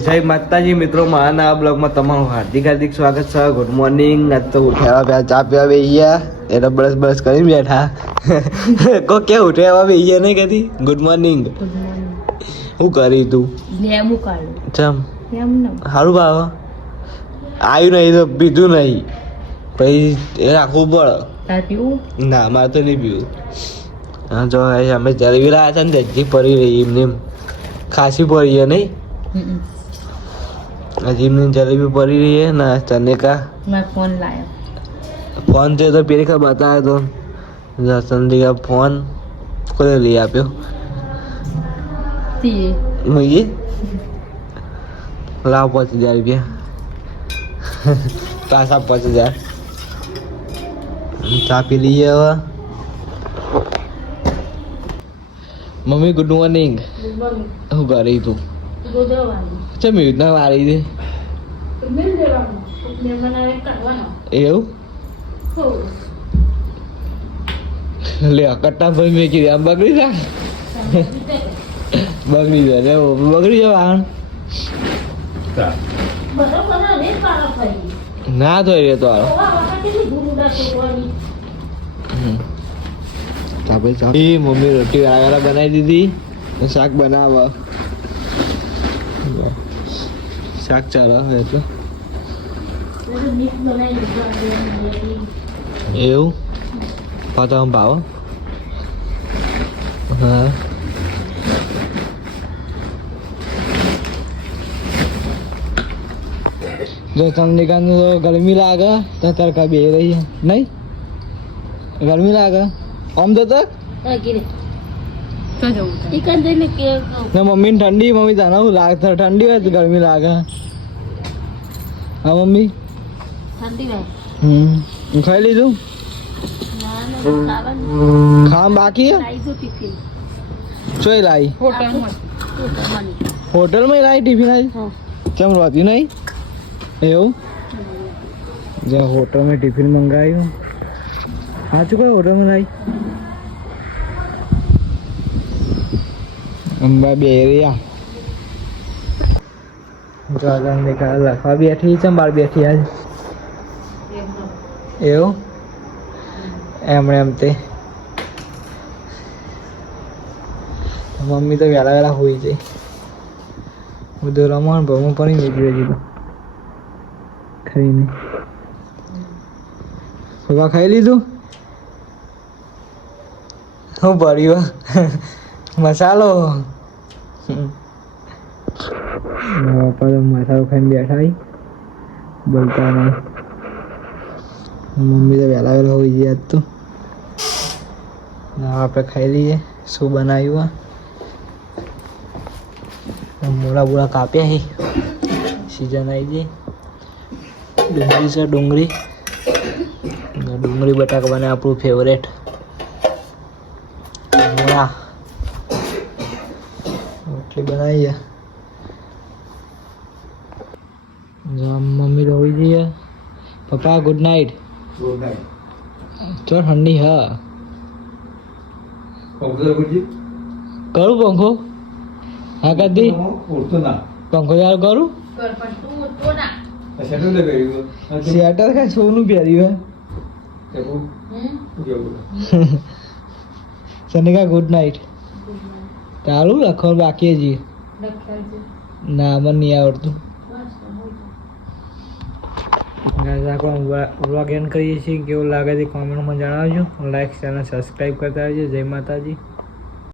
જય માતાજી મિત્રો, મારા આ બ્લોગમાં તમારું હાર્દિક હાર્દિક સ્વાગત છે. Good morning. આજ તો ઉઠ્યા પ્યા ચા પીવા બેસી એટલે બ્રશ બ્રશ કરી બેઠા. કો કે ઉઠ્યા બેસી નહીં કદી. Good morning. શું કરી તું? ચમ સારું ભાવ આવ્યું નહીં તો પીધું નહીં પછી એ રાખવું પડે. ના મારે તો નહીં પીવું. હા જો અમે જલેબી લાવ્યા છે ને જજી પડી રહી એમને ખાસી પડી છે નહીં. હજી એમને જલેબી પડી રહી છે ને ચનેકા ફોન છે તો પેલી ખબર બતાવ્યો તો ચંદિકા ફોન કોને લઈ આપ્યો? મુઈએ લાવ 5000 રૂપિયા પાછા 5000 ચા પી લઈએ હવે. Mummy good morning. શું કરી તું? ચમ યુદ્ધના વાળી છે એવું? લે કટ્ટા ભાઈ મેં કીધું આમ બગડી જા બગડી જાય બગડી જાય ના તો એ તો મમ્મી રોટી વાળા બનાવી દીધી. શાક બનાવવા શાક ચાલે એટલે એવું પાતા ભાવ. હા જો તમને કાન ગરમી લાગે તો તડકા બે રહી નહીં ગરમી લાગે આમ તો મમ્મી ઠંડી મમ્મી તને શું લાગે ઠંડી હોય તો ગરમી લાગે? હા મમ્મી ખાઈ લીધું? ખાવા બાકી ચોઈ લાવી? હોટલમાં લાવી ટિફિન આવી? ચમ રોતી નહીં એવું? જ્યાં હોટલમાં ટિફિન મંગાવ્યું સાચું કઈ હોટલમાં લાવી? અંબા બે રહ્યા લખવા બેઠી છે બાર બેઠી આજ એવું એમણે એમ તે મમ્મી તો વહેલા વહેલા હોઈ જાય. બધું રમણ ભમણ પણ નીકળી દીધું ખાઈને. પપ્પા ખાઈ લીધું? શું ભર્યું? મસાલો. પપ્પા તો મસાલો ખાઈને બેઠા બોલતા નહીં. મમ્મી તો વહેલા વહેલા હોઈ ગયા તો આપણે ખાઈ લઈએ. શું બનાવ્યું? મોડા બોળા કાપ્યા હે સીઝન આવી જાય. ડુંગળી છે ડુંગળી બટાકા બને આપણું ફેવરેટ. મોળા રોટલી બનાવીએ. મમ્મી તો હોઈ જઈએ. પપ્પા ગુડ નાઇટ. ચો ઠંડી હા કરું પંખો? હા કદી પંખો યાર કરું સ્વેટર કે સોનું પહેર્યું હે? સનિકા ગુડ નાઇટ. તારું લખવાનું બાકી હજી? ના મને નહીં આવડતું. વ્લોગ એન્ડ કરીએ છીએ. કેવું લાગે છે કોમેન્ટમાં જણાવજો. લાઈક ચેનલ સબસ્ક્રાઈબ કરતા રહેજો. જય માતાજી.